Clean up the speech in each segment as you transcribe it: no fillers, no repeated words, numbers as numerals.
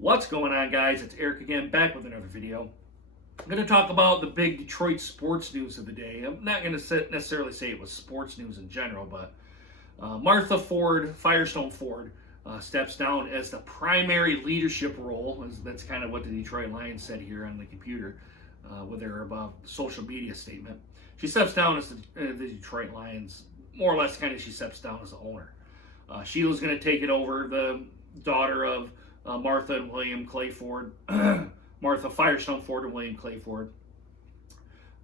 What's going on, guys? It's Eric again, back with another video. I'm going to talk about the big Detroit sports news of the day. I'm not going to necessarily say it was sports news in general, but Martha Ford, Firestone Ford, steps down as the primary leadership role. That's kind of what the Detroit Lions said here on the computer with their social media statement. She steps down as the Detroit Lions, more or less kind of she steps down as the owner. Sheila's going to take it over, the daughter of Martha and William Clay Ford, Martha Firestone Ford and William Clay Ford.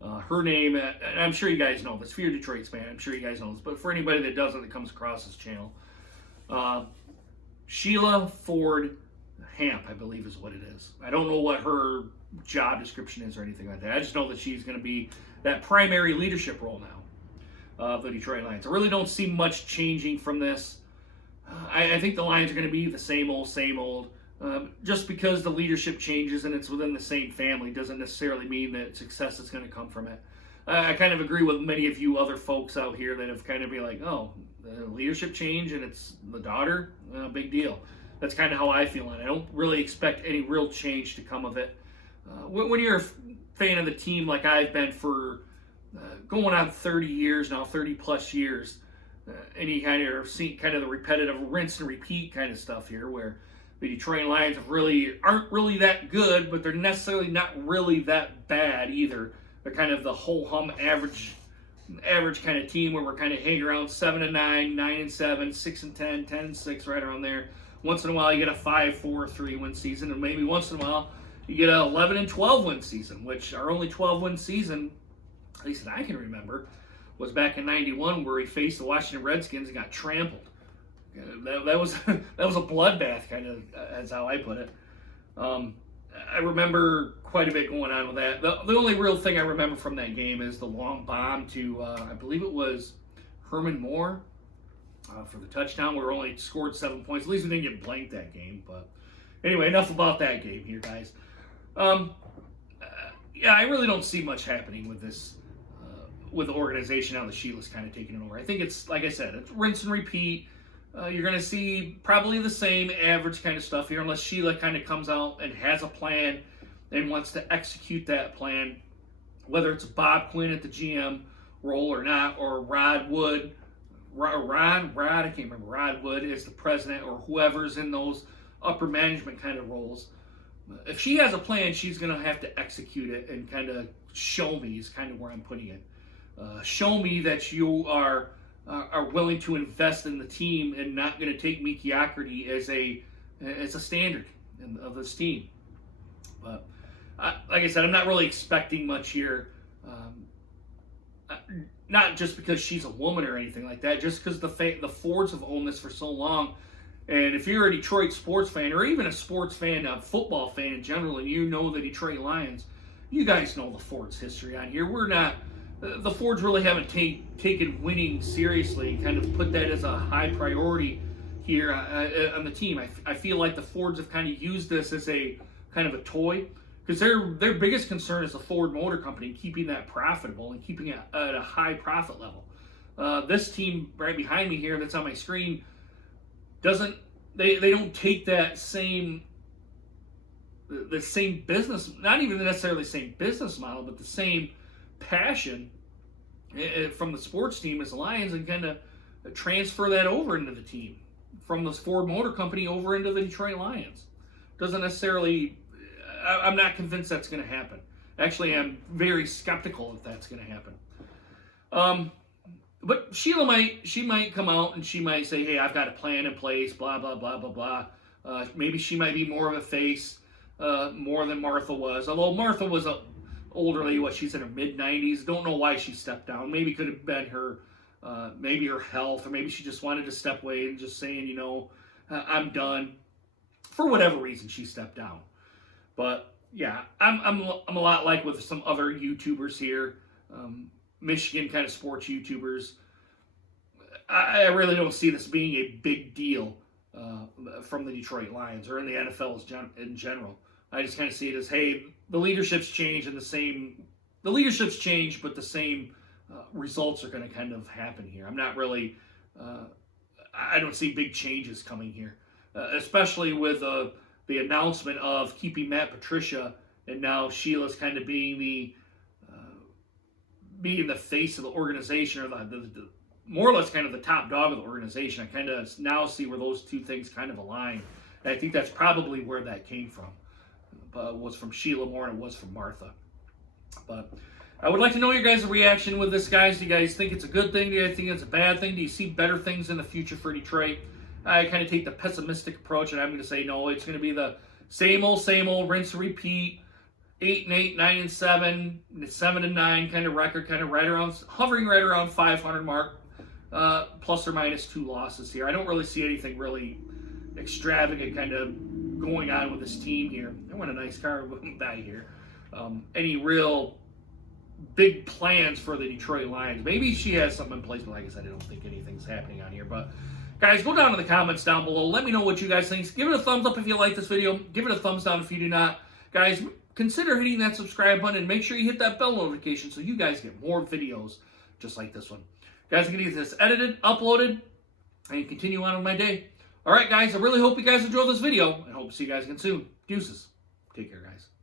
Her name, and I'm sure you guys know this. If you're a Detroit fan, I'm sure you guys know this. But for anybody that doesn't, that comes across this channel, Sheila Ford Hamp, I believe is what it is. I don't know what her job description is or anything like that. I just know that she's going to be that primary leadership role now of the Detroit Lions. I really don't see much changing from this. I think the Lions are going to be the same old, same old. Just because the leadership changes and it's within the same family doesn't necessarily mean that success is going to come from it. I kind of agree with many of you other folks out here that have kind of been like, oh, the leadership change and it's the daughter, big deal. That's kind of how I feel, and I don't really expect any real change to come of it. When you're a fan of the team like I've been for going on 30 years now, 30 plus years, and you kind of see kind of the repetitive rinse and repeat kind of stuff here, where the Detroit Lions aren't really that good, but they're necessarily not really that bad either. They're kind of the whole hum average kind of team where we're kind of hanging around 7-9, 9-7, 6-10, 10-6, right around there. Once in a while you get a 5-4-3 win season, and maybe once in a while you get a 11-12 win season, which our only 12 win season, at least that I can remember, was back in '91, where he faced the Washington Redskins and got trampled. That was that was a bloodbath, kind of, as how I put it. I remember quite a bit going on with that. The only real thing I remember from that game is the long bomb to I believe it was Herman Moore for the touchdown. We only scored 7 points. At least we didn't get blanked that game. But anyway, enough about that game here, guys. Yeah, I really don't see much happening with this. With the organization now that Sheila's kind of taking it over. I think it's, like I said, it's rinse and repeat. You're going to see probably the same average kind of stuff here, unless Sheila kind of comes out and has a plan and wants to execute that plan, whether it's Bob Quinn at the GM role or not, or Rod Wood, I can't remember, Rod Wood is the president, or whoever's in those upper management kind of roles. If she has a plan, she's going to have to execute it and kind of show me is kind of where I'm putting it. Show me that you are willing to invest in the team and not going to take mediocrity as a standard of this team. But like I said, I'm not really expecting much here. Not just because she's a woman or anything like that, just because the Fords have owned this for so long. And if you're a Detroit sports fan, or even a sports fan, a football fan in general, and you know the Detroit Lions, you guys know the Fords' history on here. The Fords really haven't taken winning seriously and kind of put that as a high priority here on the team. I feel like the Fords have kind of used this as a kind of a toy, because their biggest concern is the Ford Motor Company, keeping that profitable and keeping it at a high profit level. This team right behind me here that's on my screen they don't take that same business, not even necessarily the same business model, but the same passion from the sports team as the Lions, and kind of transfer that over into the team from the Ford Motor Company over into the Detroit Lions. Doesn't necessarily, I'm not convinced that's going to happen. Actually, I'm very skeptical if that's going to happen. But Sheila might come out and she might say, hey, I've got a plan in place, blah, blah, blah, blah, blah. Maybe she might be more of a face, more than Martha was. Although Martha was a older lady, she's in her mid-90s. Don't know why she stepped down. Maybe it could have been maybe her health, or maybe she just wanted to step away and just saying, I'm done. For whatever reason, she stepped down. But yeah, I'm a lot like with some other YouTubers here, Michigan kind of sports YouTubers. I really don't see this being a big deal from the Detroit Lions or in the NFL in general. I just kind of see it as, hey, the leadership's changed, but the same results are going to kind of happen here. I'm not really, I don't see big changes coming here, especially with the announcement of keeping Matt Patricia, and now Sheila's kind of being the face of the organization, or the more or less kind of the top dog of the organization. I kind of now see where those two things kind of align. And I think that's probably where that came from. Was from Sheila more than it was from Martha. But I would like to know your guys' reaction with this, guys. Do you guys think it's a good thing? Do you guys think it's a bad thing? Do you see better things in the future for Detroit? I kind of take the pessimistic approach, and I'm going to say no. It's going to be the same old, rinse and repeat. 8-8, 9-7, 7-9 kind of record, kind of hovering right around 500 mark, plus or minus 2 losses here. I don't really see anything really extravagant kind of going on with this team here. I want a nice car with that here. Any real big plans for the Detroit Lions? Maybe she has something in place, but like I said, I don't think anything's happening on here. But guys, go down in the comments down below. Let me know what you guys think. Give it a thumbs up if you like this video. Give it a thumbs down if you do not. Guys, consider hitting that subscribe button and make sure you hit that bell notification so you guys get more videos just like this one. Guys, I'm going to get this edited, uploaded, and continue on with my day. All right, guys, I really hope you guys enjoyed this video, and hope to see you guys again soon. Deuces. Take care, guys.